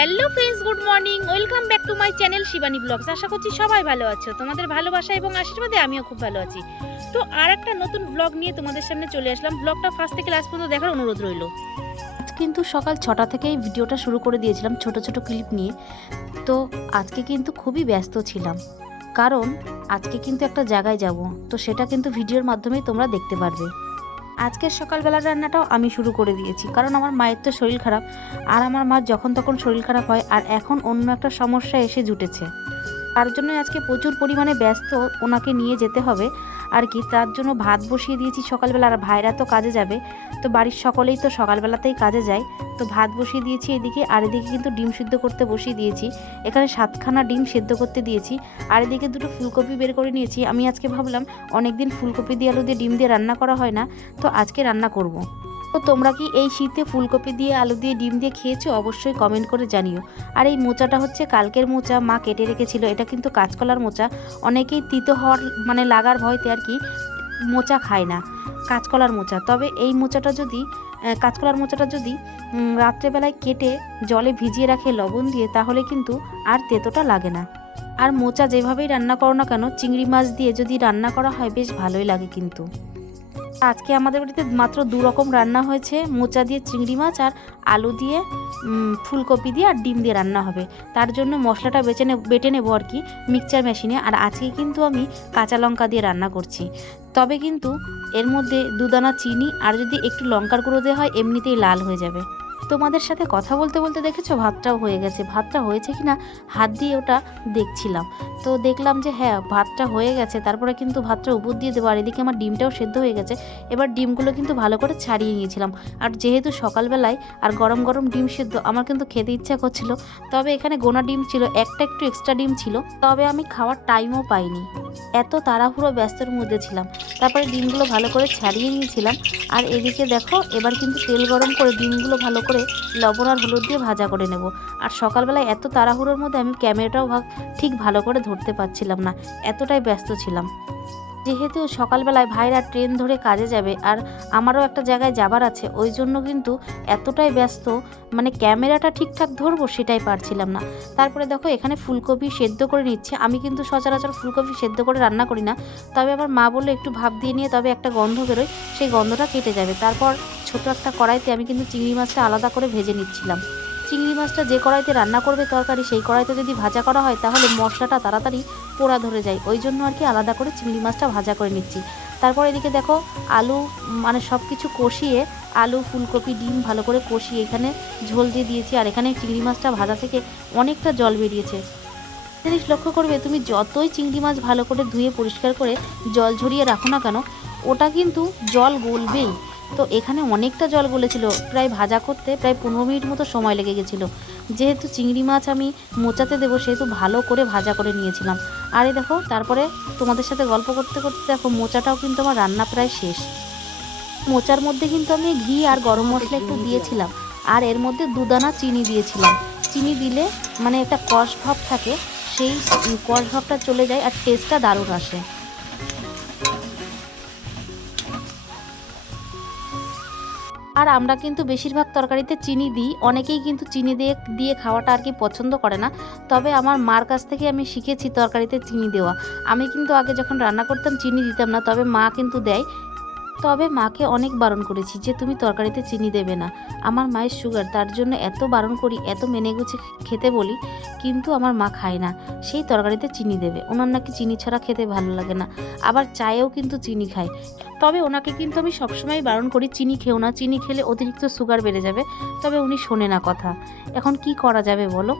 Hello friends, good morning. Welcome back to my channel Shivani vlogs. আশা করছি সবাই ভালো আছো। তোমাদের ভালোবাসা এবং আশীর্বাদে আমিও খুব ভালো আছি। তো আর একটা নতুন ব্লগ নিয়ে তোমাদের সামনে চলে আসলাম। ব্লগটা ফার্স্ট থেকে লাস্ট পর্যন্ত দেখার অনুরোধ রইল। আজ কিন্তু সকাল 6টা থেকেই ভিডিওটা শুরু করে দিয়েছিলাম ছোট ছোট ক্লিপ নিয়ে। তো আজকে কিন্তু খুবই ব্যস্ত ছিলাম, কারণ আজকে কিন্তু একটা জায়গায় যাব। তো সেটা কিন্তু ভিডিওর মাধ্যমেই তোমরা দেখতে পারবে। আজকের সকালবেলার রান্নাটাও আমি শুরু করে দিয়েছি, কারণ আমার মায়ের তো শরীর খারাপ, আর আমার মার যখন তখন শরীর খারাপ হয়, আর এখন অন্য একটা সমস্যা এসে জুটেছে। তার জন্য আজকে প্রচুর পরিমাণে ব্যস্ত, ওনাকে নিয়ে যেতে হবে আর কি। তার জন্য ভাত বসিয়ে দিয়েছি সকালবেলা, আর ভাইরা তো কাজে যাবে, তো বাড়ির সকলেই তো সকালবেলাতেই কাজে যায়। তো ভাত বসিয়ে দিয়েছি এদিকে, আর এদিকে কিন্তু ডিম সিদ্ধ করতে বসিয়ে দিয়েছি। এখানে 7খানা ডিম সিদ্ধ করতে দিয়েছি, আর এদিকে দুটো ফুলকপি বের করে নিয়েছি। আমি আজকে ভাবলাম অনেকদিন ফুলকপি দিয়ে আলু দিয়ে ডিম দিয়ে রান্না করা হয় না, তো আজকে রান্না করব। তো তোমরা কি এই শীতে ফুলকপি দিয়ে আলু দিয়ে ডিম দিয়ে খেয়েছো? অবশ্যই কমেন্ট করে জানিও। আর এই মোচাটা হচ্ছে কালকের মোচা, মা কেটে রেখেছিল। এটা কিন্তু কাঁচকলার মোচা। অনেকেই তিতো হওয়ার লাগার ভয়তে আর কি মোচা খায় না, কাঁচকলার মোচা। তবে এই মোচাটা যদি কাঁচকলার মোচাটা যদি রাত্রেবেলায় কেটে জলে ভিজিয়ে রাখে লবণ দিয়ে, তাহলে কিন্তু আর তেতোটা লাগে না। আর মোচা যেভাবেই রান্না করো না কেন, চিংড়ি মাছ দিয়ে যদি রান্না করা হয় বেশ ভালোই লাগে কিন্তু। আজকে আমাদের বাড়িতে মাত্র 2 রকম রান্না হয়েছে, মোচা দিয়ে চিংড়ি মাছ আর আলু দিয়ে ফুলকপি দিয়ে আর ডিম দিয়ে রান্না হবে। তার জন্য মশলাটা বেটে নেব আর কি মিক্সচার মেশিনে। আর আজকে কিন্তু আমি কাঁচা লঙ্কা দিয়ে রান্না করছি। তবে কিন্তু এর মধ্যে 2 দানা চিনি আর যদি একটু লঙ্কার গুঁড়ো দেওয়া হয়, এমনিতেই লাল হয়ে যাবে। তোমাদের সাথে কথা বলতে বলতে দেখেছো ভাতটাও হয়ে গেছে। ভাতটা হয়েছে কিনা হাত দিয়ে ওটা দেখছিলাম, তো দেখলাম যে হ্যাঁ ভাতটা হয়ে গেছে। তারপরে কিন্তু ভাতটা উপর দিয়ে দেবো। আর এদিকে আমার ডিমটাও সেদ্ধ হয়ে গেছে। এবার ডিমগুলো কিন্তু ভালো করে ছাড়িয়ে নিয়েছিলাম। আর যেহেতু সকালবেলায় আর গরম গরম ডিম সেদ্ধ, আমার কিন্তু খেতে ইচ্ছা করছিল। তবে এখানে গোনা ডিম ছিল, একটা একটু এক্সট্রা ডিম ছিল, তবে আমি খাওয়ার টাইমও পাইনি, এত তাড়াহুড়ো ব্যস্তর মধ্যে ছিলাম। তারপরে ডিমগুলো ভালো করে ছাড়িয়ে নিয়েছিলাম। আর এদিকে দেখো এবার কিন্তু তেল গরম করে ডিমগুলো ভালো করে লবণ আর হলুদ দিয়ে ভাজা করে নেব। আর সকালবেলায় এত তাড়াহুড়োর মধ্যে আমি ক্যামেরাটাও ঠিক ভালো করে ধরতে পারছিলাম না, এতটাই ব্যস্ত ছিলাম। যেহেতু সকালবেলায় ভাইরা ট্রেন ধরে কাজে যাবে, আর আমারও একটা জায়গায় যাবার আছে, ওই জন্য কিন্তু এতটাই ব্যস্ত, ক্যামেরাটা ঠিকঠাক ধরবো সেটাই পারছিলাম না। তারপরে দেখো এখানে ফুলকপি সেদ্ধ করে নিচ্ছে। আমি কিন্তু সচরাচর ফুলকপি সেদ্ধ করে রান্না করি না, তবে আমার মা বললো একটু ভাপ দিয়ে নিয়ে তবে একটা গন্ধ বেরোয়, সেই গন্ধটা কেটে যাবে। তারপর ছোটো একটা কড়াইতে আমি কিন্তু চিংড়ি মাছটা আলাদা করে ভেজে নিচ্ছিলাম। চিংড়ি মাছটা যে কড়াইতে রান্না করবে তরকারি, সেই কড়াইতে যদি ভাজা করা হয় তাহলে মশলাটা তাড়াতাড়ি পোড়া ধরে যায়, ওই জন্য আর কি আলাদা করে চিংড়ি মাছটা ভাজা করে নিচ্ছি। তারপর এদিকে দেখো আলু সব কিছু কষিয়ে, আলু ফুলকপি ডিম ভালো করে কষিয়ে এখানে ঝোল দিয়ে দিয়েছি। আর এখানে চিংড়ি মাছটা ভাজা থেকে অনেকটা জল বেরিয়েছে। জিনিস লক্ষ্য করবে, তুমি যতই চিংড়ি মাছ ভালো করে ধুয়ে পরিষ্কার করে জল ঝরিয়ে রাখো না কেন, ওটা কিন্তু জল গলবেই। তো এখানে অনেকটা জল গলেছিল, প্রায় ভাজা করতে প্রায় 15 মিনিট মতো সময় লেগে গেছিলো। যেহেতু চিংড়ি মাছ আমি মোচাতে দেবো, সেহেতু ভালো করে ভাজা করে নিয়েছিলাম। আর এই দেখো তারপরে তোমাদের সাথে গল্প করতে করতে দেখো মোচাটাও কিন্তু আমার রান্না প্রায় শেষ। মোচার মধ্যে কিন্তু আমি ঘি আর গরম মশলা একটু দিয়েছিলাম, আর এর মধ্যে 2 দানা চিনি দিয়েছিলাম। চিনি দিলে একটা কষ ভাব থাকে, সেই কষ ভাবটা চলে যায় আর টেস্টটা দারুণ আসে। আর আমরা কিন্তু বেশিরভাগ তরকারিতে চিনি দিই, অনেকেই কিন্তু চিনি দিয়ে খাওয়াটা আর কি পছন্দ করে না। তবে আমার মার কাছ থেকে আমি শিখেছি তরকারিতে চিনি দেওয়া। আমি কিন্তু আগে যখন রান্না করতাম চিনি দিতাম না, তবে মা কিন্তু দেয়। তবে মাকে অনেক বারণ করেছি যে তুমি তরকারিতে চিনি দেবে না। আমার মায়ের সুগার, তার জন্য এত বারণ করি, এত মেনে গুছে খেতে বলি, কিন্তু আমার মা খায় না, সেই তরকারিতে চিনি দেবে। ওনার নাকি চিনি ছাড়া খেতে ভালো লাগে না, আবার চায়েও কিন্তু চিনি খায়। তবে ওনাকে কিন্তু আমি সবসময় বারণ করি চিনি খেও না, চিনি খেলে অতিরিক্ত সুগার বেড়ে যাবে। তবে উনি শোনে না কথা। এখন কি করা যাবে বলো?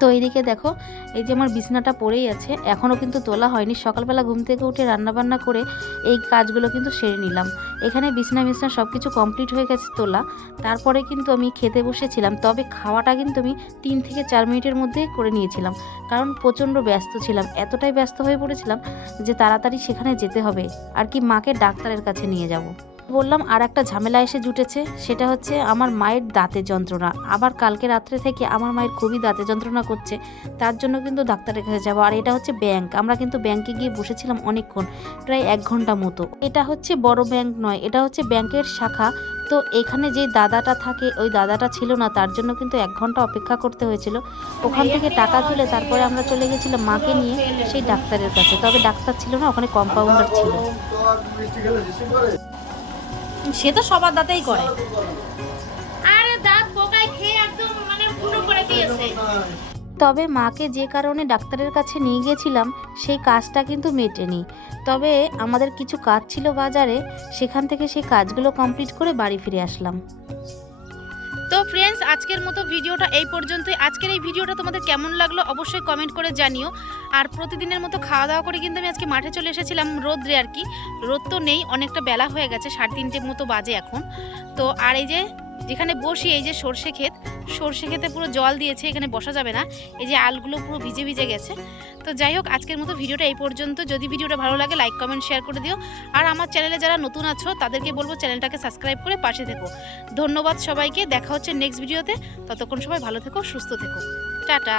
তো এইদিকে দেখো এই যে আমার বিছানাটা পড়েই আছে, এখনও কিন্তু তোলা হয়নি। সকালবেলা ঘুম থেকে উঠে রান্নাবান্না করে এই কাজগুলো কিন্তু সেরে নিলাম। এখানে বিছনা সব কিছু কমপ্লিট হয়ে গেছে তোলা। তারপরে কিন্তু আমি খেতে বসেছিলাম, তবে খাওয়াটা কিন্তু আমি 3 থেকে 4 মিনিটের মধ্যে করে নিয়েছিলাম, কারণ প্রচণ্ড ব্যস্ত ছিলাম। এতটাই ব্যস্ত হয়ে পড়েছিলাম যে তাড়াতাড়ি সেখানে যেতে হবে আর কি, মাকে ডাক্তারের কাছে নিয়ে যাব। বললাম আর একটা ঝামেলা এসে জুটেছে, সেটা হচ্ছে আমার মায়ের দাঁতের যন্ত্রণা। আবার কালকে রাত্রে থেকে আমার মায়ের খুবই দাঁতের যন্ত্রণা করছে, তার জন্য কিন্তু ডাক্তারের কাছে যাবো। আর এটা হচ্ছে ব্যাংক, আমরা কিন্তু ব্যাংকে গিয়ে বসেছিলাম অনেকক্ষণ, প্রায় 1 ঘন্টা মতো। এটা হচ্ছে বড় ব্যাংক নয়, এটা হচ্ছে ব্যাংকের শাখা। তো এখানে যে দাদাটা থাকে ওই দাদাটা ছিল না, তার জন্য কিন্তু 1 ঘন্টা অপেক্ষা করতে হয়েছিল। ওখান থেকে টাকা তুলে তারপরে আমরা চলে গেছিলাম মাকে নিয়ে সেই ডাক্তারের কাছে। তবে ডাক্তার ছিল না, ওখানে কম্পাউন্ডার ছিল। সে তো সবার দাঁতেই করে। আরে দাঁত পোকায় খেয়ে একদম মানে পুরো করে দিয়েছে। তবে মাকে যে কারণে ডাক্তারের কাছে নিয়ে গেছিলাম সেই কাজটা কিন্তু মেটেনি। তবে আমাদের কিছু কাজ ছিল বাজারে, সেখান থেকে সেই কাজগুলো কমপ্লিট করে বাড়ি ফিরে আসলাম। তো ফ্রেন্ডস, আজকের মতো ভিডিওটা এই পর্যন্তই। আজকের এই ভিডিওটা তোমাদের কেমন লাগলো অবশ্যই কমেন্ট করে জানিও। আর প্রতিদিনের মতো খাওয়া দাওয়া করে কিন্তু আমি আজকে মাঠে চলে এসেছিলাম রোদ্রে আর কি। রোদ তো নেই, অনেকটা বেলা হয়ে গেছে, 3:30 মতো বাজে এখন। তো আর এই যে যেখানে বসি, এই যে সর্ষে ক্ষেতে পুরো জল দিয়েছে, এখানে বসা যাবে না, এই যে আলগুলো পুরো ভিজে ভিজে গেছে। তো যাই হোক, আজকের মতো ভিডিওটা এই পর্যন্ত। যদি ভিডিওটা ভালো লাগে লাইক কমেন্ট শেয়ার করে দিও। আর আমার চ্যানেলে যারা নতুন আছো তাদেরকে বলবো চ্যানেলটাকে সাবস্ক্রাইব করে পাশে থেকো। ধন্যবাদ সবাইকে, দেখা হচ্ছে নেক্সট ভিডিওতে। ততক্ষণ সবাই ভালো থেকো, সুস্থ থেকো, টাটা।